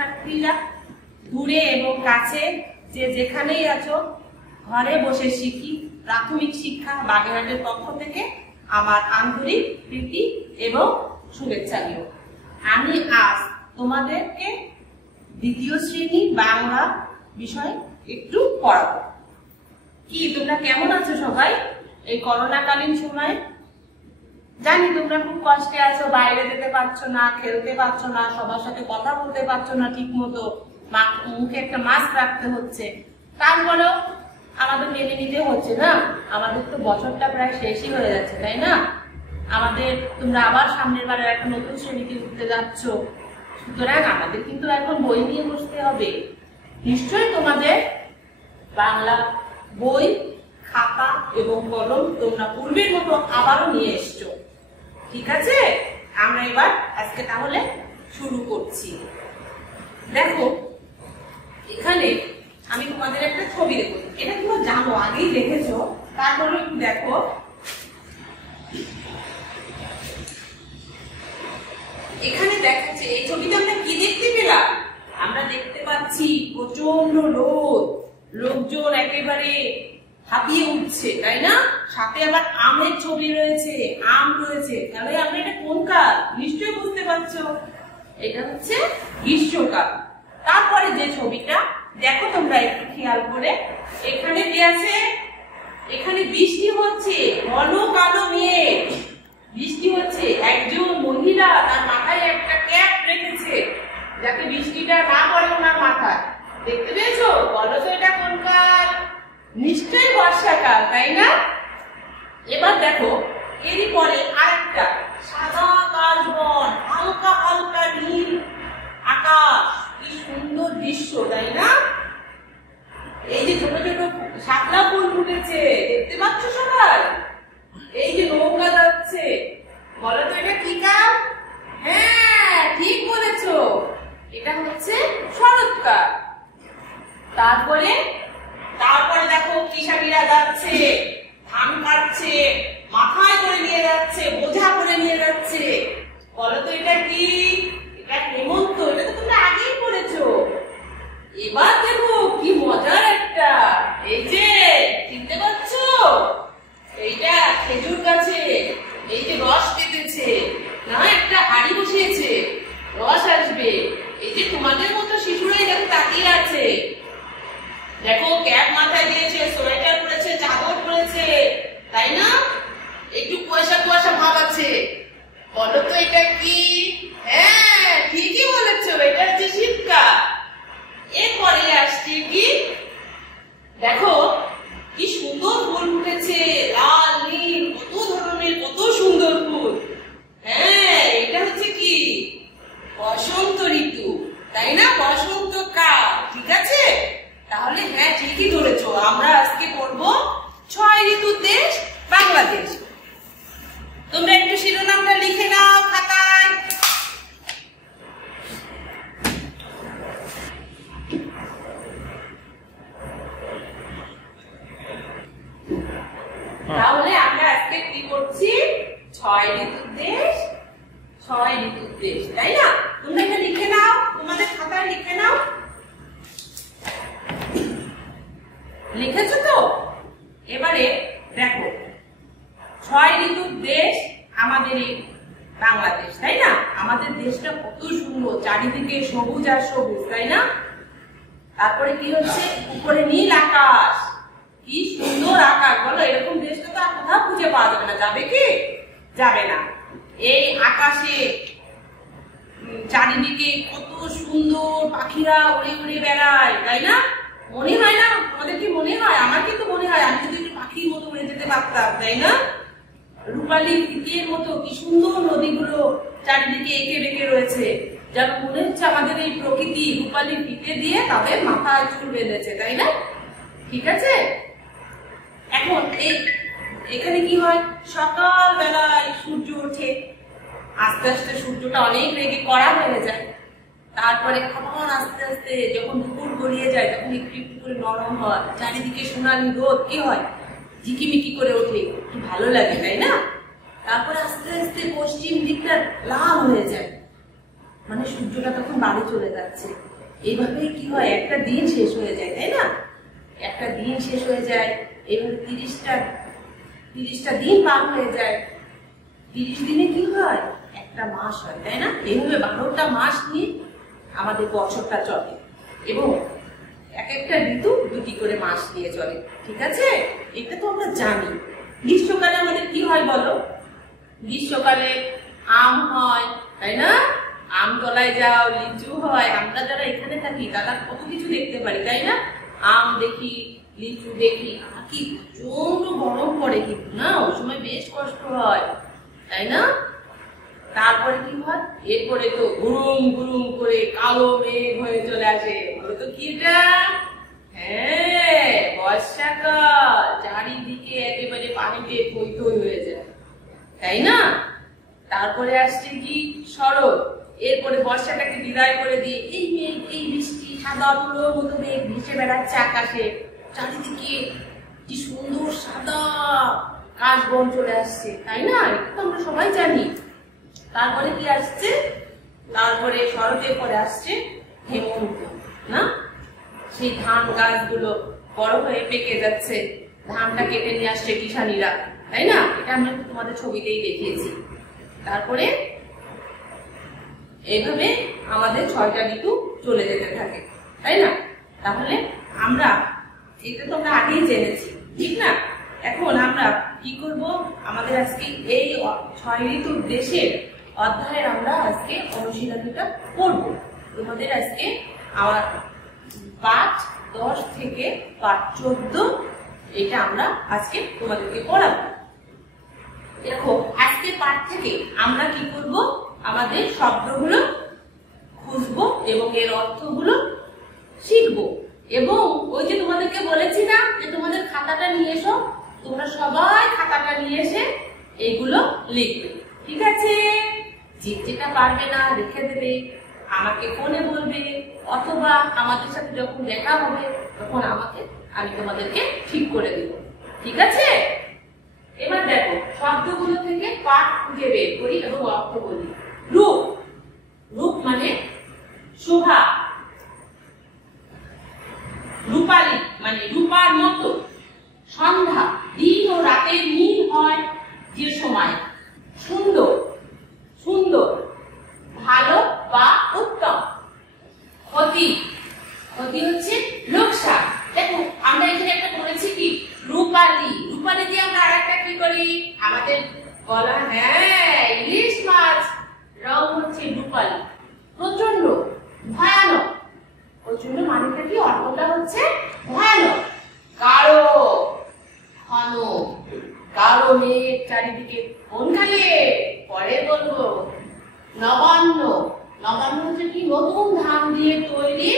শিক্ষার্থীরা দূরে এবং কাছে যে যেখানেই আছো, ঘরে বসে শিখি প্রাথমিক শিক্ষা বাগেরহাটের পক্ষ থেকে আমার আন্তরিক প্রীতি এবং শুভেচ্ছা দিও। আমি আজ তোমাদেরকে দ্বিতীয় শ্রেণী বাংলা বিষয় একটু পড়াবো। কি তোমরা কেমন আছো সবাই? এই করোনাকালীন সময় জানি তোমরা খুব কষ্টে আছো, বাইরে যেতে পারছো না, খেলতে পারছো না, সবার সাথে কথা বলতে পারছো না ঠিক মতো, মুখে একটা মাস্ক রাখতে হচ্ছে। তারপরেও আমাদের মেনে নিতে হচ্ছে না, আমাদের তো বছরটা প্রায় শেষই হয়ে যাচ্ছে, তাই না? আমাদের তোমরা আবার সামনের বারে একটা নতুন শ্রেণীতে উঠতে যাচ্ছ, সুতরাং আমাদের কিন্তু এখন বই নিয়ে বসতে হবে। নিশ্চয়ই তোমাদের বাংলা বই, খাতা এবং কলম তোমরা পূর্বের মতো আবারও নিয়ে এসছো, ঠিক আছে? আমরা এবার আজকে তাহলে শুরু করছি। দেখো এখানে আমি তোমাদের একটা ছবি দেবো, এটা তোমরা জানো, আগেই দেখেছো, তারপরে একটু দেখো। এখানে দেখাচ্ছে, এই ছবিতে আমরা কি দেখতে পেলাম? আমরা দেখতে পাচ্ছি প্রচন্ড রোদ, লোকজন একেবারে হাঁপিয়ে উঠছে, তাই না? সাথে আবার আমের ছবি রয়েছে, আম রয়েছে। তাহলে আমরা এটা কোন কাল? নিশ্চয়ই বুঝতে পারছো, এটা হচ্ছে গ্রীষ্মকাল। তারপরে যে ছবিটা দেখো তোমরা একটু খেয়াল করে, এখানে কি আছে? এখানে বৃষ্টি হচ্ছে, ঘন কালো মেঘ, বৃষ্টি হচ্ছে। একজন মহিলা তার মাথায় একটা ক্যাপ রেখেছে যাতে বৃষ্টিটা না পড়ে ওনার মাথায়। দেখতে পেয়েছো? বলো তো এটা কোন কাল? নিশ্চয়ই বর্ষাকাল, তাই না? এবার দেখো এরই পরে আরেকটা সাদা কাশবন, হালকা হালকা নীল আকাশ, কি সুন্দর দৃশ্য, তাই না? এই যে ছোট ছোট শাপলা ফুল ফুটেছে, দেখতে পাচ্ছ সবাই? এই যে নৌকা যাচ্ছে, বলো তো এটা কি কাল? হ্যাঁ ঠিক বলেছো, এটা হচ্ছে শরৎকাল। তারপরে দেখো কিষানীরা যাচ্ছে, ধান কাটছে, মাথায় করে নিয়ে যাচ্ছে, বোঝা করে নিয়ে যাচ্ছে। বলো তো এটা কি? এটা হেমন্ত, এটা তো তোমরা আগেই পড়েছো। এবার দেখো কি মজার একটা, এই যে চিনতে পারছো? এইটা খেজুর গাছে এই যে রস পেতেছে না, একটা হাড়ি বসিয়েছে, রস আসবে। এই যে তোমাদের মতো শিশুরাই দেখো তাকিয়ে আছে, দেখো ক্যাপ মাথায় দিয়েছে, সোয়েটার পরেছে, চাদর পরেছে, তাই না? একটু কুয়াশা কুয়াশা ভাব আছে। বলো তো এটা কি? হ্যাঁ ঠিকই বলেছো, এটা হচ্ছে শীতকাল। এরপরে আসছে কি, দেখো কি সুন্দর ফুল ফুটেছে, লাল নীল, কত ধরনের কত সুন্দর ফুল। হ্যাঁ এটা হচ্ছে কি? বসন্ত ঋতু, তাই না? বসন্তকাল, ঠিক আছে? তাহলে হ্যাঁ ঠিকই ধরেছো, আমরা আজকে পড়বো 6 ঋতুর দেশ বাংলাদেশ। তোমরা একটু শিরোনামটা লিখে নাও খাতায়। তাহলে আমরা আজকে কি করছি? 6 ঋতুর দেশ, 6 ঋতুর দেশ, তাই না? তোমরা এটা লিখে নাও, তোমাদের খাতায় লিখে নাও। লিখেছো তো? এবারে দেখো 6 ঋতুর দেশ আমাদের এই বাংলাদেশ, তাই না? আমাদের দেশটা কত সুন্দর, চারিদিকে সবুজ আর সবুজ, তাই না? তারপরে কি হচ্ছে? উপরে নীল আকাশ, কি সুন্দর আকাশ। বলো এরকম দেশটা তো আর কোথাও খুঁজে পাওয়া যাবে না, যাবে কি? যাবে না। এই আকাশে চারিদিকে কত সুন্দর পাখিরা উড়ে উড়ে বেড়ায়, তাই না? মনে হয় না? তোমাদের কি মনে হয়? আমার কিন্তু মনে হয় আমি যদি একটু পাখির মতো উড়ে যেতে পারতাম, তাই না? রূপালী ফিতের মতো কি সুন্দর নদীগুলো চারিদিকে এঁকে বেঁকে রয়েছে, যেন মনে হচ্ছে আমাদের এই প্রকৃতি রূপালী ফিতে দিয়ে তাদের মাথায় চুল বেঁধেছে, তাই না? ঠিক আছে? এখন এখানে কি হয়? সকাল বেলায় সূর্য ওঠে, আস্তে আস্তে সূর্যটা অনেক রেগে কড়া হয়ে যায়। তারপরে আবার আস্তে আস্তে যখন দুপুর গড়িয়ে যায় তখন একটু একটু করে নরম হয়, চারিদিকে সোনালি রোদ কি হয়, ঝিকিমিকি করে ওঠে, কি ভালো লাগে, তাই না? তারপরে আস্তে আস্তে পশ্চিম দিকটা লাল হয়ে যায়, মানে সূর্যটা তখন বাড়ি চলে যাচ্ছে। এইভাবে কি হয়, একটা দিন শেষ হয়ে যায়, তাই না? একটা দিন শেষ হয়ে যায়, এইভাবে 30টা দিন পার হয়ে যায়। 30 দিনে কি হয়, একটা মাস হয়, তাই না? এইভাবে 12টা মাস নিয়ে আমাদের বছরটা চলে এবং এক একটা ঋতু 2টি করে মাস নিয়ে চলে। ঠিক আছে, এটা তো আমরা জানি। গ্রীষ্মকালে আমাদের কি হয় বলো? গ্রীষ্মকালে আম হয়, তাই না? আম তলায় যাও, লিচু হয়। আমরা যারা এখানে থাকি তারা কত কিছু দেখতে পারি, তাই না? আম দেখি, লিচু দেখি। কি প্রচন্ড গরম পড়ে কিন্তু না, ওই সময় বেশ কষ্ট হয়, তাই না? তারপরে কি হয়, এরপরে তো গুরুম গুরুম করে কালো মেঘ হয়ে চলে আসে। বলো তো কি এটা? হ্যাঁ, বর্ষাকাল। চারিদিকে একেবারে পানিতে থই থই হয়ে যায়, তাই না? তারপরে আসছে কি শরৎ। এরপরে বর্ষাটাকে বিদায় করে দিয়ে এই মেঘ, এই বৃষ্টি, সাদা তুলোর মতো মেঘ ভেসে বেড়াচ্ছে আকাশে। চারিদিকে কি সুন্দর সাদা কাশবন চলে আসছে, তাই না? এটা তো আমরা সবাই জানি। তারপরে কি আসছে? তারপরে শরতের পরে আসছে হেমন্ত, না? সেই ধান গাছগুলো বড় হয়ে পেকে যাচ্ছে, ধানটা কেটে নিয়ে আসছে কিষানীরা, তাই না? এটা আমরা তোমাদের ছবিতেই দেখিয়েছি। তারপরে এইভাবে আমাদের 6টা ঋতু চলে যেতে থাকে, তাই না? তাহলে আমরা এটা তো আমরা আগেই জেনেছি, ঠিক না? এখন আমরা কি করব, আমাদের আজকে এই 6 ঋতুর দেশের অধ্যায়ের আমরা আজকে অনুশীলনীটা করব। তোমাদের আজকে আমার পাঠ 10 থেকে পাঠ 14 এটা আমরা আজকে তোমাদেরকে পড়াবো। দেখো, আজকে পাঠ থেকে আমরা কি করব, আমাদের শব্দগুলো খুঁজবো এবং এর অর্থগুলো শিখবো। এবং ওই যে তোমাদেরকে বলেছি না যে তোমাদের খাতাটা নিয়ে এসো, তোমরা সবাই খাতাটা নিয়ে এসে এইগুলো লিখবে, ঠিক আছে? যেটা পারবে না রেখে দেবে, আমাকে ফোনে বলবে, অথবা আমাদের সাথে যখন দেখা হবে তখন আমি তোমাদেরকে ঠিক করে দেব, ঠিক আছে? এবার দেখো, শব্দগুলো থেকে পাঠ খুঁজে বের করি এবং অর্থ বলি। রূপ, রূপ মানে শোভা। রূপালী মানে রূপার মতো। সন্ধ্যা, দিন ও রাতের মিল হয় যে সময়। সুন্দর, সুন্দর, ভালো বা উত্তম। ক্ষতি, ক্ষতি হচ্ছে লোকসান। দেখো, আমরা এখানে একটা করেছি কি, রূপালী। রূপালী দিয়ে আমরা আরেকটা কি করি, আমাদের বলা, হ্যাঁ, ইলিশ মাছ রং হচ্ছে রূপালী। প্রচন্ড, ভয়ানক। প্রচন্ড মানেটা কি, অর্থটা হচ্ছে ভয়ানক। গাঢ়, ঘন, গাঢ় মেঘ চারিদিকে। কোনখানে পরে বলবো। নবান্ন, নবান্ন হচ্ছে কি, নতুন ধান দিয়ে তৈরি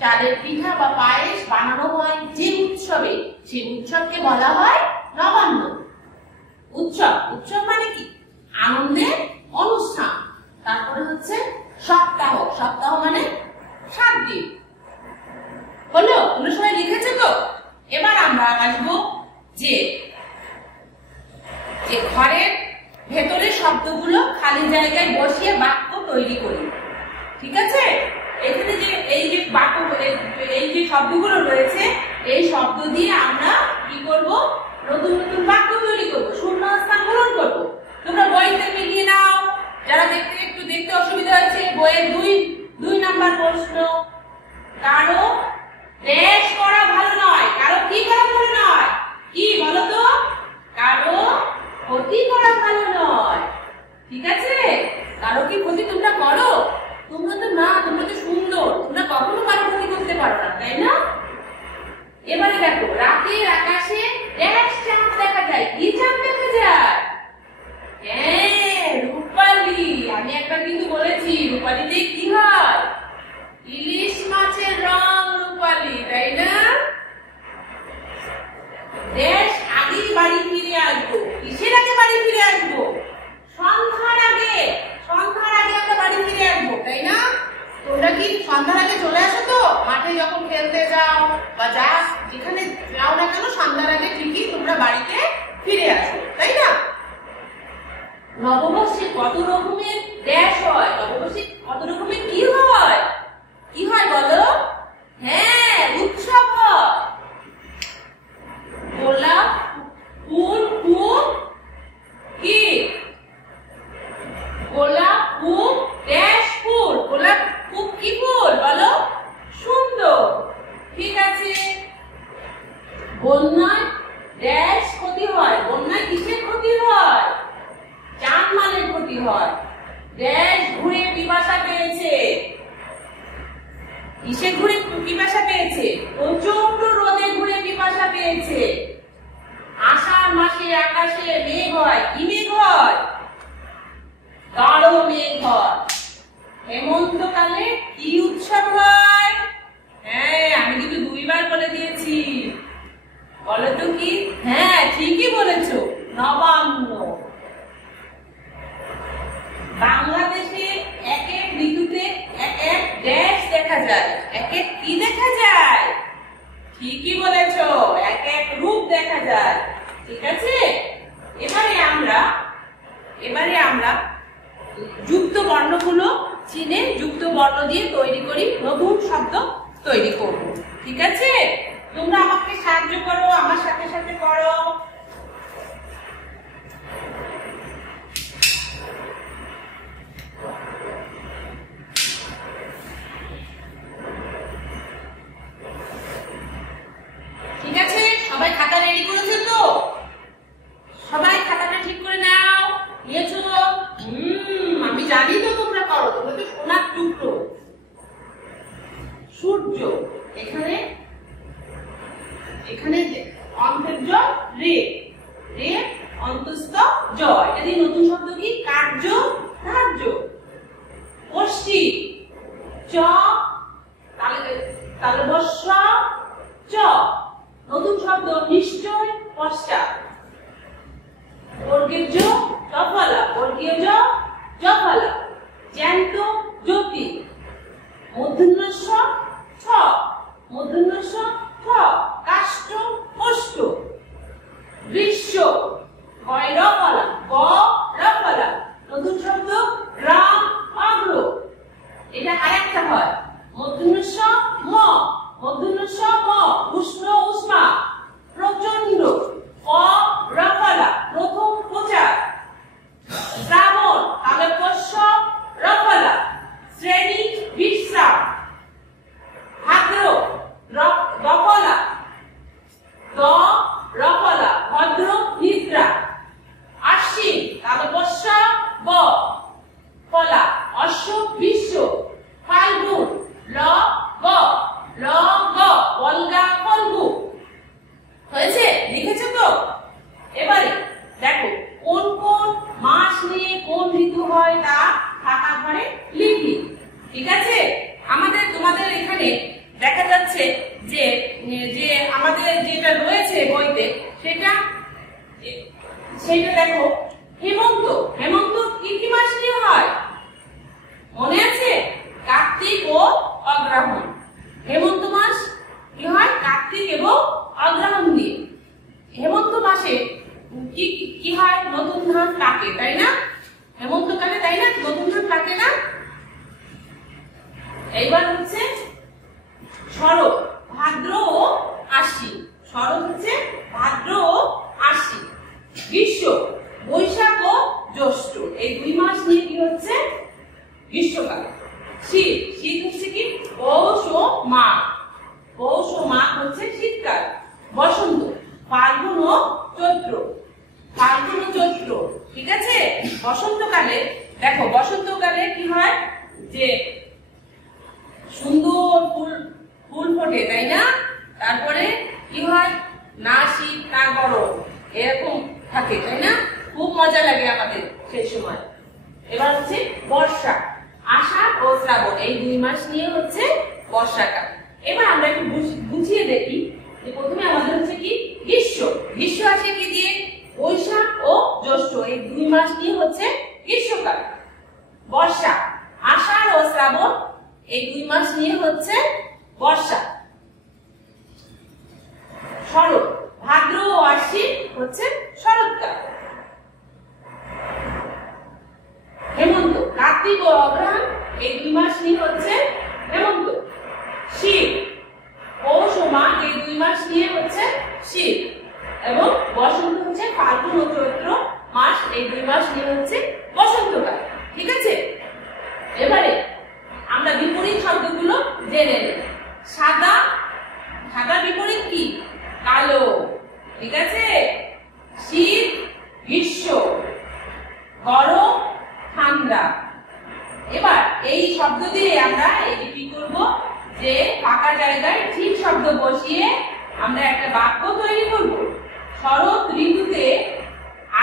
চালের পিঠা বা পায়েস বানানো হয় যে উৎসবে, সেই উৎসবকে বলা হয় নবান্ন। উৎসব, উৎসব মানে কি, আনন্দের অনুষ্ঠান। তারপরে হচ্ছে সপ্তাহ, সপ্তাহ মানে 7 দিন। হলো, তোমরা সবাই লিখেছো তো? এবার আমরা আসবো যে ঘরের ভেতরে শব্দগুলো খালি জায়গায় বসিয়ে বাক্য তৈরি করি, ঠিক আছে? এখানে যে এই যে বাক্য, এই যে শব্দগুলো রয়েছে, এই শব্দ দিয়ে আমরা কি করব, নতুন নতুন বাক্য তৈরি করব, শূন্যস্থান পূরণ করব। তোমরা বইতে মিলিয়ে নাও, যারা একটু দেখতে অসুবিধা হচ্ছে, বইয়ের 2 নাম্বার প্রশ্ন। কারো দেশ করা ভালো নয়। কারো কি করা ভালো নয়? কি বলো তো? কারো ক্ষতি করা ভালো নয়, ঠিক আছে? কারো কি ক্ষতি তোমরা করো? তোমরা তো না, তোমরা তো সুন্দর, তোমরা কখনো কারো ক্ষতি করতে পারো না, তাই না? এবারে দেখো, রাতের আকাশে ড্যাশ চাঁদ দেখা যায়। কি চাঁদ দেখা যায়? হ্যাঁ, রূপালী। আমি একবার কিন্তু বলেছি, রূপালীতে কি হয়, ইলিশ মাছের রং রূপালী, তাই না? দেশ আগেই বাড়ি ফিরে আসবো। কিসের আগে বাড়ি ফিরে আসবো? সন্ধ্যার আগে। সন্ধ্যার আগে আমরা বাড়ি ফিরে আসবো, তাই না? তোমরা কি সন্ধ্যার আগে চলে আসো তো? মাঠে যখন খেলতে যাও বা যেখানে যাও না কেন, সন্ধ্যার আগে ঠিকই তোমরা বাড়িতে ফিরে আসো, তাই না? নববর্ষে কত রকমের দেশ হয়, নববর্ষে কত রকমের কি হয়? কি হয় বলো? বন্যায় ড্যাশ ক্ষতি হয়, বন্যায় কিসের ক্ষতি হয়? জানমালের ক্ষতি হয়। ড্যাশ ঘুরে পিপাসা পেয়েছে, কিসে ঘুরে পিপাসা পেয়েছে? প্রচন্ড রোদে ঘুরে পিপাসা পেয়েছে। আষাঢ় মাসে আকাশে মেঘ হয়, কি মেঘ হয়? গাঢ় মেঘ হয়। হেমন্তকালে কি উৎসব হয়? হ্যাঁ, আমি কিন্তু 2 বার বলে দিয়েছি, বলো তো কি? হ্যাঁ, ঠিকই বলেছো, নবান্ন। বাংলাদেশে এক এক ঋতুতে এক এক ড্যাশ দেখা যায়, এক এক কি দেখা যায়? ঠিকই বলেছো, এক এক রূপ দেখা যায়। ঠিক আছে, এবারে আমরা যুক্ত বর্ণগুলো চিনে যুক্ত বর্ণ দিয়ে তৈরি করি, নতুন শব্দ তৈরি করব। ঠিক আছে, তোমরা আমাকে সাহায্য করো, আমার সাথে সাথে করো। ঠিক আছে, সবাই খাতা রেডি করেছো তো? সবাই খাতাটা ঠিক করে নাও, নিয়েছো? আমি জানি তো তোমরা করো, তোমরা তো সোনার টুকরো। সূর্য, এখানে অন্তের জ, রে, রে অন্তস্থ জ, এটা দিয়ে নতুন শব্দ কি? কার্য, ধার্য। অষ্টি, চ, তালবস্য, চ, নতুন শব্দ নিশ্চয়, পশ্চাৎ। বর্গীয় জ, জফলা, বর্গীয় জ, জফলা। জ্যান্ত, জ্যোতি। মূর্ধন্যস্ব, ছ, মূর্ধন্যস্ব, ঠ। কাষ্ঠ, ওষ্ঠ। গ্রীষ্ম, গয় রফলা, গ রফলা। নতুন শব্দ গ্রাম, অগ্র। এটা আরেকটা হয় মূর্ধন্যস্ব, ম, মূর্ধন্যস্ব, ম। উষ্ণ, উষ্মা। প্রচন্ড, ক রফলা, প্রথম প্রচার। শ্রাবণ, তালব্যস্য, রফলা। শ্রেণী, বিশ্রাম। ভাদ্র, দফলা, দ রফলা, ভদ্র, নিদ্রা। আশ্বিন, তালব্যস্য, ব, ফলা। অশ্ব, বিশ্ব। ফাল্গুন, ল, গ, ল, গ, বল্গা, ফল্গু। হয়েছে? লিখেছো তো? এবারে দেখো কোন কোন মাস নিয়ে কোন ঋতু হয় তা খাতা ঘরে লিখি। ঠিক আছে, তোমাদের এখানে দেখা যাচ্ছে যে আমাদের যেটা রয়েছে বইতে সেটা দেখো হেমন্ত। হেমন্ত কি কি মাস নিয়ে হয় মনে আছে? কার্তিক ও অগ্রহায়ণ। হেমন্ত মাস কি হয়? কার্তিক এবং অগ্রহায়ণ দিয়ে। হেমন্ত মাসে কি হয়? নতুন ধান পাকে, তাই না? হেমন্তকালে, তাই না? নতুন ধান পাকে না? এইবার হচ্ছে শরৎ, ভাদ্র ও আশ্বিন। শরৎ হচ্ছে ভাদ্র ও আশ্বিন। গ্রীষ্ম, বৈশাখ ও জ্যৈষ্ঠ। এই 2 মাস নিয়ে কি হচ্ছে? গ্রীষ্মকাল। শীত, শীত হচ্ছে কি? পৌষ ও মাঘ। পৌষ ও মাঘ হচ্ছে শীতকাল। বসন্ত, ফাল্গুন ও চৈত্র। ফাল্গুন ও চৈত্র। ঠিক আছে, বসন্তকালে দেখো, বসন্তকালে কি হয়? যে সুন্দর ফুল ফোটে, তাই না? তারপরে কি হয়? না শীত না গরম, এরকম থাকে, তাই না? খুব মজা লাগে আমাদের সেই সময়। এবার হচ্ছে বর্ষা, আষাঢ় ও শ্রাবণ। এই 2 মাস নিয়ে হচ্ছে বর্ষাকাল। এবার আমরা একটু বুঝিয়ে দেখি যে প্রথমে আমাদের হচ্ছে কি? গ্রীষ্ম। গ্রীষ্ম আছে কি দিয়ে? বৈশাখ ও জ্যৈষ্ঠ। এই 2 মাস নিয়ে হচ্ছে গ্রীষ্মকাল। বর্ষা, আষাঢ় ও শ্রাবণ। এই 2 মাস নিয়ে হচ্ছে বর্ষা। শরৎ, ভাদ্র ও আশ্বিন হচ্ছে শরৎকাল। হেমন্ত, কার্তিক ও অগ্রহায়ণ। এই 2 মাস নিয়ে হচ্ছে হেমন্ত। শীত, পৌষ ও মাঘ। এই 2 মাস নিয়ে হচ্ছে শীত। এবং বসন্ত হচ্ছে ফাল্গুন ও চৈত্র মাস। এই 2 মাস নিয়ে হচ্ছে বসন্তকাল। ঠিক আছে, এবারে আমরা বিপরীত শব্দগুলো জেনে নেব। সাদা ফাঁকা জায়গায় ঠিক শব্দ বসিয়ে আমরা একটা বাক্য তৈরি করব। শরৎ ঋতুতে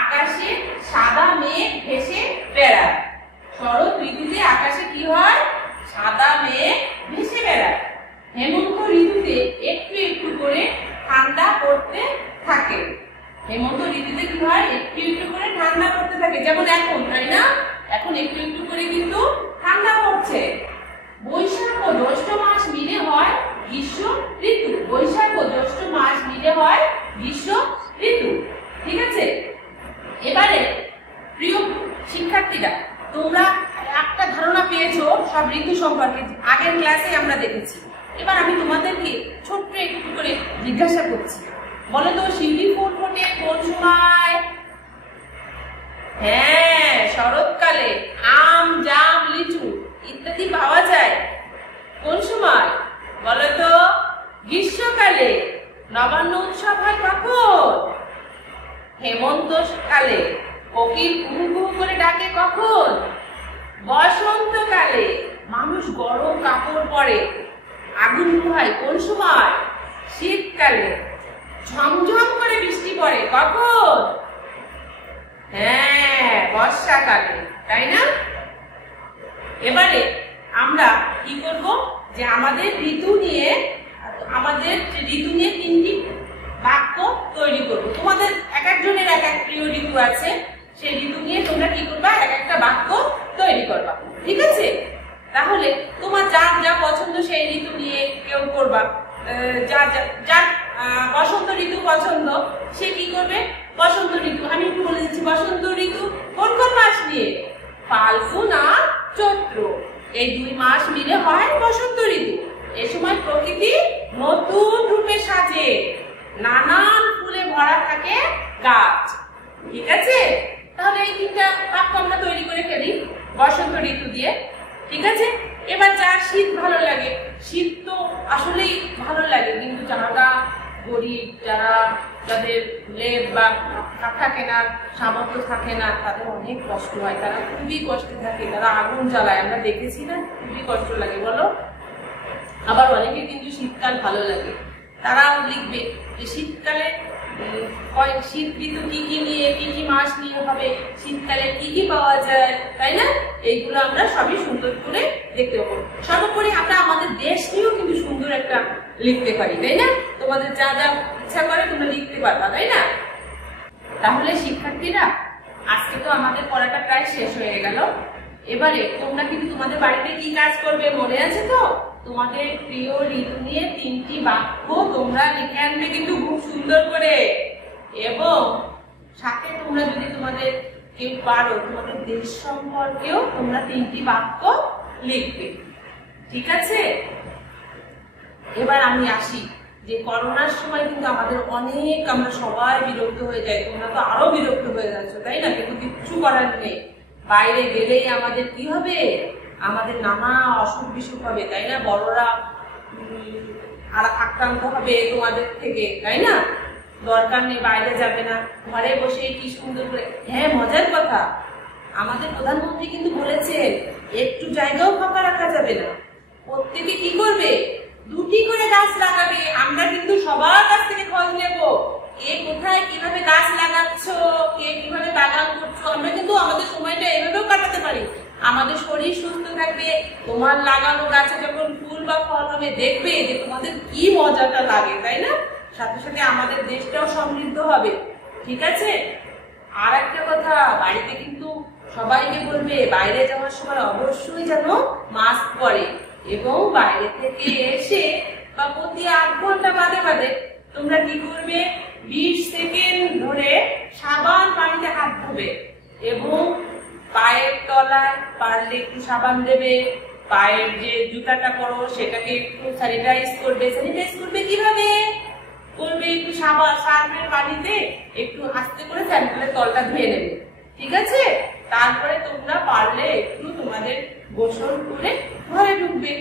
আকাশে সাদা মেঘ ভেসে বেড়ায়। শরৎ ঋতুতে আকাশে কি হয়? সাদা মেঘ ভেসে বেড়ায়। হেমন্ত ঋতুতে একটু একটু করে ঠান্ডা পড়তে থাকে। হেমন্ত ঋতুতে কি হয়? একটু একটু করে ঠান্ডা পড়তে থাকে, যেমন এখন, তাই না? এখন একটু একটু করে কিন্তু ঠান্ডা পড়ছে। বৈশাখ ও জ্যৈষ্ঠ মাস মিলে হয় গ্রীষ্ম ঋতু। বৈশাখ ও জ্যৈষ্ঠ মাস মিলে হয় গ্রীষ্ম ঋতু। ঠিক আছে? এবারে প্রিয় শিক্ষার্থীরা, তোমরা একটা ধারণা পেয়েছো সব ঋতু সম্পর্কে, আগের ক্লাসে আমরা দেখেছি। এবার আমি তোমাদেরকে ছোট্ট একটু করে জিজ্ঞাসা করছি, বলো তো শিউলি ফুল ফোটে কোন সময়? হ্যাঁ, শরৎকালে। আম, জাম, লিচু ইত্যাদি পাওয়া যায় কোন সময়? বলো তো। গ্রীষ্মকালে। নবান্ন উৎসব হয় কখন? হেমন্তকালে। কোকিল কুহু কুহু করে ডাকে কখন? বসন্তকালে। মানুষ গরম কাপড় পরে, আগুন পোহায় কোন সময়? শীতকালে। ঝমঝম করে বৃষ্টি পড়ে কখন? হ্যাঁ, বর্ষাকালে, তাই না? এবারে আমরা কি করব, যে আমাদের ঋতু নিয়ে তিনটি বাক্য তৈরি করব। তোমাদের এক একজনের এক এক প্রিয় ঋতু আছে, সেই ঋতু নিয়ে তোমরা কি করবা? এক একটা বাক্য তৈরি করবা। ঠিক আছে? তাহলে তোমার যার যা পছন্দ সেই ঋতু নিয়ে কেউ করবা। যার বসন্ত ঋতু পছন্দ সে কি করবে? বসন্ত ঋতু। আমি একটু বলে দিচ্ছি, বসন্ত ঋতু কোন কোন মাস নিয়ে? ফাল্গুন আর চৈত্র, এই 2 মাস মিলে হয় বসন্ত ঋতু। এই সময় প্রকৃতি নতুন রূপে সাজে, নানান ফুলে ভরা থাকে গাছ। ঠিক আছে? তাহলে এই 3টা বাক্য আমরা তৈরি করে ফেলি বসন্ত ঋতু দিয়ে। ঠিক আছে? এবার যার শীত ভালো লাগে, শীত তো আসলেই ভালো লাগে, কিন্তু যারা গরিব, যাদের লেপ বা কাঁথা কেনার সামর্থ্য থাকে না, তাদের অনেক কষ্ট হয়, তারা খুবই কষ্টে থাকে, তারা আগুন জ্বালায়, আমরা দেখেছি না? খুবই কষ্ট লাগে, বলো। আবার অনেকে কিন্তু শীতকাল ভালো লাগে, তারাও লিখবে যে শীতকালে শীত ঋতু কি কি নিয়ে, কি কি মাস নিয়ে হবে, শীতকালে কি কি পাওয়া যায়, তাই না? এইগুলো আমরা সবই সুন্দর করে দেখতে পাবো। সর্বোপরি আমরা আমাদের দেশ নিয়েও কিন্তু সুন্দর একটা লিখতে পারি, তাই না? তোমাদের যা যা ইচ্ছা করে তোমরা লিখতে পারবা, তাই না? তাহলে শিক্ষার্থীরা, আজকে তো আমাদের পড়াটা প্রায় শেষ হয়ে গেল। এবারে তোমরা কিন্তু তোমাদের বাড়িতে কি কাজ করবে মনে আছে তো? তোমাদের প্রিয় ঋতু নিয়ে 3টি বাক্য তোমরা লিখে আনবে কিন্তু খুব সুন্দর করে, এবং সাথে তোমরা যদি তোমাদের কেউ পারো তোমাদের দেশ সম্পর্কেও তোমরা 3টি বাক্য লিখবে। ঠিক আছে? এবার আমি আসি যে করোনার সময় কিন্তু আমাদের আমরা সবাই বিরক্ত হয়ে যাই, তোমরা তো আরো বিরক্ত হয়ে যাচ্ছ, তাই না? কিন্তু কিচ্ছু করার নেই, বাইরে গেলেই আমাদের কি হবে? আমাদের নানা অসুখ বিসুখ হবে, তাই না? বড়রা আর আক্রান্ত হবে তোমাদের থেকে, তাই না? দরকার নেই, বাইরে যাবে না, ঘরে বসে কি সুন্দর করে। হ্যাঁ, মজার কথা, আমাদের প্রধানমন্ত্রী কিন্তু বলেছেন একটু জায়গাও ফাঁকা রাখা যাবে না, প্রত্যেকে কি করবে? 2টি করে গাছ লাগাবে। আমরা কিন্তু সবার কাছ থেকে খোঁজ নেব, কে কোথায় কিভাবে গাছ লাগাচ্ছ, কে কিভাবে বাগান করছো। আমরা কিন্তু আমাদের সময়টা এভাবেও কাটাতে পারি, আমাদের শরীর সুস্থ থাকবে। তোমার লাগানো গাছে যখন ফুল বা ফল হবে, দেখবে যে তোমাদের কি মজাটা লাগে, তাই না? সাথে সাথে আমাদের দেশটাও সমৃদ্ধ হবে। ঠিক আছে? আর একটা কথা, বাড়িতে কিন্তু সবাইকে বলবে বাইরে যাওয়ার সময় অবশ্যই যেন মাস্ক পরে, এবং বাইরে থেকে এসে বা প্রতি 8 ঘন্টা বাদে বাদে তোমরা কি করবে? 20 সেকেন্ড ধরে সাবান পানিতে হাত ধোবে, এবং পায়ের তলায় পারলে একটু সাবান দেবে, পায়ের যে জুতাটা পরো সেটাকে একটু স্যানিটাইজ করবে। স্যানিটাইজ করবে কিভাবে? করবে একটু সার্ফের পানিতে একটু আস্তে করে স্যান্ডেলের তলটা ধুয়ে নেবে। ঠিক আছে? তারপরে তোমরা পারলে একটু তোমাদের গোসল করে ঘরে ঢুকবে,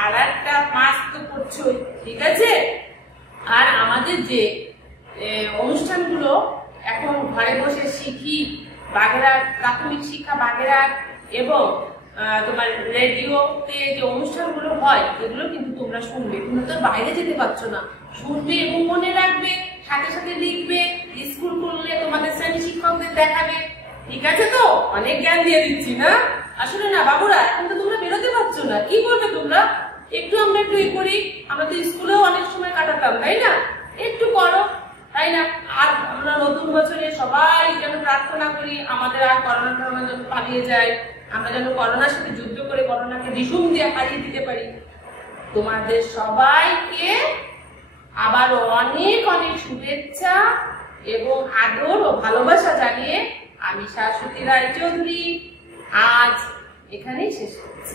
আর একটা মাস্ক তো করছোই। ঠিক আছে? আর আমাদের যে অনুষ্ঠানগুলো এখন ঘরে বসে শিখি, বাগেরহাট প্রাথমিক শিক্ষা বাগেরহাট এবং তোমার রেডিওতে যে অনুষ্ঠানগুলো হয় এগুলো কিন্তু তোমরা শুনবে, তোমরা তো বাইরে যেতে পারছো না, শুনবে এবং মনে রাখবে, সাথে সাথে লিখবে, স্কুল করলে তোমাদের শ্রেণী শিক্ষকদের দেখাবে। ঠিক আছে তো? অনেক জ্ঞান দিয়ে দিচ্ছি না? আসলে না বাবুরা, এখন তো তোমরা বেরোতে পারছো না, কি করবে তোমরা? আমরা একটু করি, আমরা তো স্কুলেও অনেক সময় কাটাতাম, তাই না? একটু করো, তাই না? আর আমরা নতুন বছরে সবাই যেন প্রার্থনা করি আমাদের আর করোনা যেন পালিয়ে যায়, আমরা যেন করোনার সাথে যুদ্ধ করে করোনাকে বিষম দিয়ে হারিয়ে দিতে পারি। তোমাদের সবাইকে আবারও অনেক অনেক শুভেচ্ছা এবং আদর ও ভালোবাসা জানিয়ে আমি শাশ্বতী রায়চৌধুরী আজ এখানেই শেষ করছি।